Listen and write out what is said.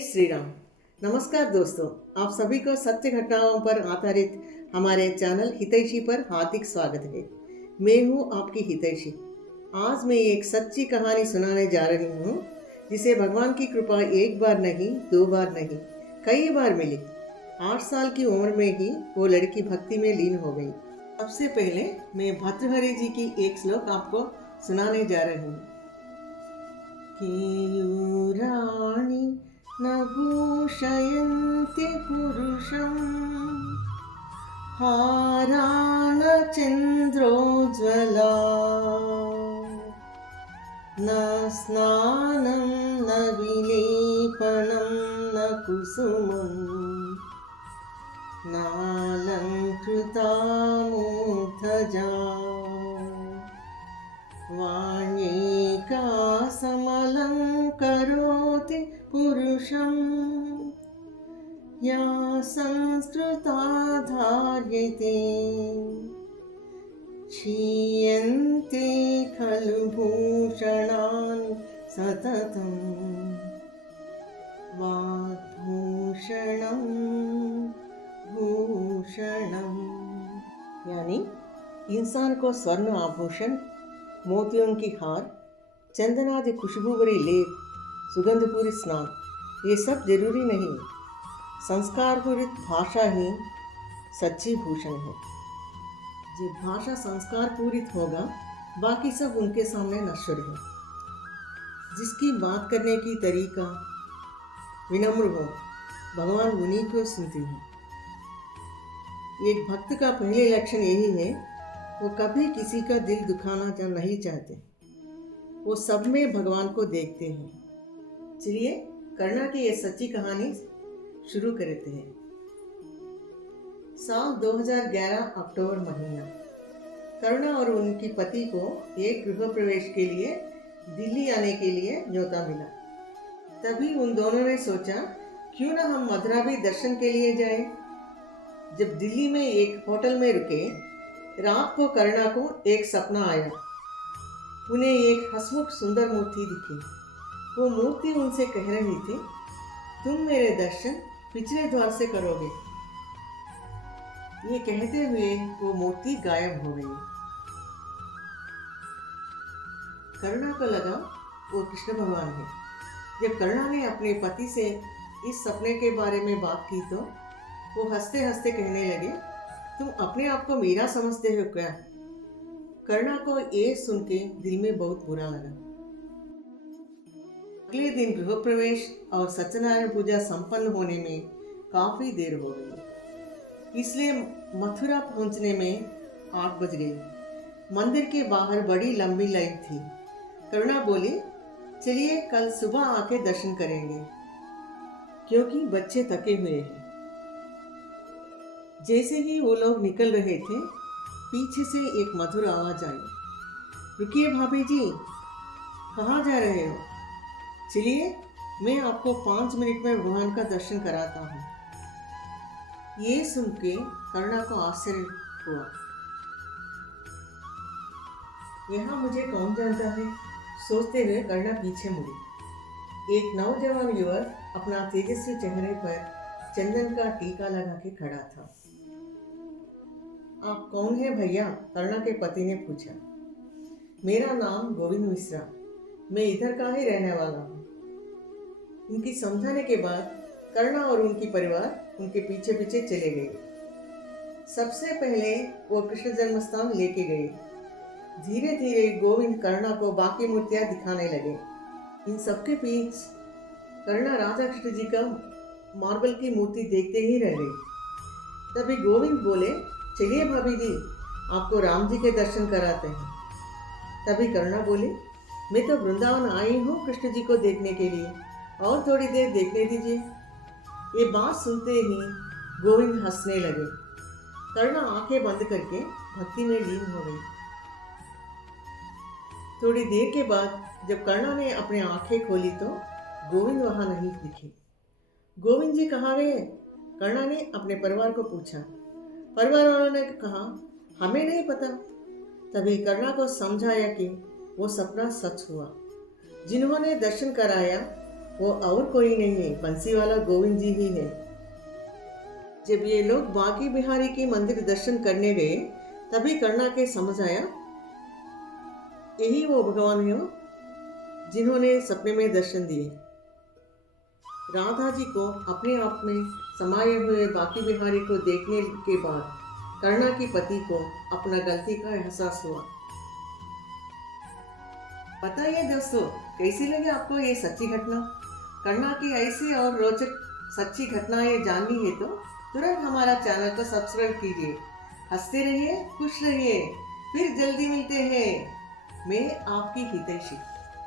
श्री राम। नमस्कार दोस्तों, आप सभी को सत्य घटनाओं पर आधारित हमारे चैनल हितैषी पर हार्दिक स्वागत है। मैं हूँ आपकी हितैषी। आज मैं एक सच्ची कहानी सुनाने जा रही हूँ जिसे भगवान की कृपा एक बार नहीं, दो बार नहीं, कई बार मिली। 8 साल की उम्र में ही वो लड़की भक्ति में लीन हो गई। सबसे पहले मैं भर्तृहरि जी की एक श्लोक आपको सुनाने जा रही हूँ। केयूराणि न भूषयन्ति पुरुषं हारा न चन्द्रोज्ज्वला न स्नानं न विलेपनं न कुसुमं नालङ्कृता मूर्धजा वाण्येका समलङ्करोति पुरुषं या संस्कृता धार्यते क्षीयन्ते खलु भूषणानि सततं वाग्भूषणं भूषणं। यानी इंसान को स्वर्ण आभूषण, मोतियों की हार, चंदनादि खुशबू भरी लेप, सुगंधपूरित स्नान ये सब जरूरी नहीं। संस्कारपूरित भाषा ही सच्ची भूषण है। जब भाषा संस्कार पूरित होगा, बाकी सब उनके सामने नश्वर है। जिसकी बात करने की तरीका विनम्र हो, भगवान उन्हीं को सुनते हैं। एक भक्त का पहले लक्षण यही है, वो कभी किसी का दिल दुखाना नहीं चाहते। वो सब में भगवान को देखते हैं। चलिए करुणा की ये सच्ची कहानी शुरू करते हैं। साल 2011 अक्टूबर महीना, करुणा और उनकी पति को एक गृह प्रवेश के लिए दिल्ली आने के लिए न्योता मिला। तभी उन दोनों ने सोचा, क्यों ना हम मथुरा भी दर्शन के लिए जाएं। जब दिल्ली में एक होटल में रुके, रात को करुणा को एक सपना आया। उन्हें एक हंसमुख सुंदर मूर्ति दिखी। वो मूर्ति उनसे कह रही थी, तुम मेरे दर्शन पिछले द्वार से करोगे। ये कहते हुए वो मूर्ति गायब हो गई। करुणा को लगा वो कृष्ण भगवान है। जब करुणा ने अपने पति से इस सपने के बारे में बात की तो वो हंसते हंसते कहने लगे, तुम अपने आप को मीरा समझते हो क्या? करुणा को ये सुन के दिल में बहुत बुरा लगा। अगले दिन गृह प्रवेश और सत्यनारायण पूजा संपन्न होने में काफी देर हो गई, इसलिए मथुरा पहुंचने में 8 बज गई। मंदिर के बाहर बड़ी लंबी लाइन थी। करुणा बोली, चलिए कल सुबह आके दर्शन करेंगे, क्योंकि बच्चे थके हुए हैं। जैसे ही वो लोग निकल रहे थे, पीछे से एक मधुर आवाज आई, रुकिए भाभी जी, कहाँ जा रहे हो? चलिए मैं आपको 5 मिनट में भगवान का दर्शन कराता हूँ। ये सुन के करुणा को आश्चर्य हुआ। यहाँ मुझे कौन जानता है, सोचते हुए करुणा पीछे मुड़ी। एक नौजवान युवक अपना तेजस्वी चेहरे पर चंदन का टीका लगा के खड़ा था। आप कौन है भैया? करुणा के पति ने पूछा। मेरा नाम गोविंद मिश्रा, मैं इधर का ही रहने वाला हूँ। उनकी समझाने के बाद करुणा और उनकी परिवार उनके पीछे पीछे चले गए। सबसे पहले वो कृष्ण जन्म स्थान लेके गए। धीरे धीरे गोविंद करुणा को बाकी मूर्तियां दिखाने लगे। इन सबके बीच करुणा राधा कृष्ण जी का मार्बल की मूर्ति देखते ही रह गई। तभी गोविंद बोले, चलिए भाभी जी, आपको राम जी के दर्शन कराते हैं। तभी करुणा बोली, मैं तो वृंदावन आई हूँ कृष्ण जी को देखने के लिए, और थोड़ी देर देखने दीजिए। ये बात सुनते ही गोविंद हंसने लगे। करुणा आंखें बंद करके भक्ति में लीन हो गई। थोड़ी देर के बाद जब करुणा ने अपनी आंखें खोली तो गोविंद वहां नहीं दिखे। गोविंद जी कहाँ गए? करुणा ने अपने परिवार को पूछा। परिवार वालों ने कहा, हमें नहीं पता। तभी करुणा को समझाया कि वो सपना सच हुआ। जिन्होंने दर्शन कराया वो और कोई नहीं है, बंसीवाला गोविंद जी ही है। जब ये लोग बांके बिहारी की मंदिर दर्शन करने गए तभी करुणा के समझ आया यही वो भगवान है जिन्होंने सपने में दर्शन दिए। राधा जी को अपने आप में समाये हुए बांके बिहारी को देखने के बाद करुणा की पति को अपना गलती का एहसास हुआ। बताइए दोस्तों, कैसी लगी आपको ये सच्ची घटना? करुणा की ऐसी और रोचक सच्ची घटनाएं जाननी है तो तुरंत हमारा चैनल को सब्सक्राइब कीजिए। हंसते रहिए, खुश रहिए, फिर जल्दी मिलते हैं। मैं आपकी हितैषी।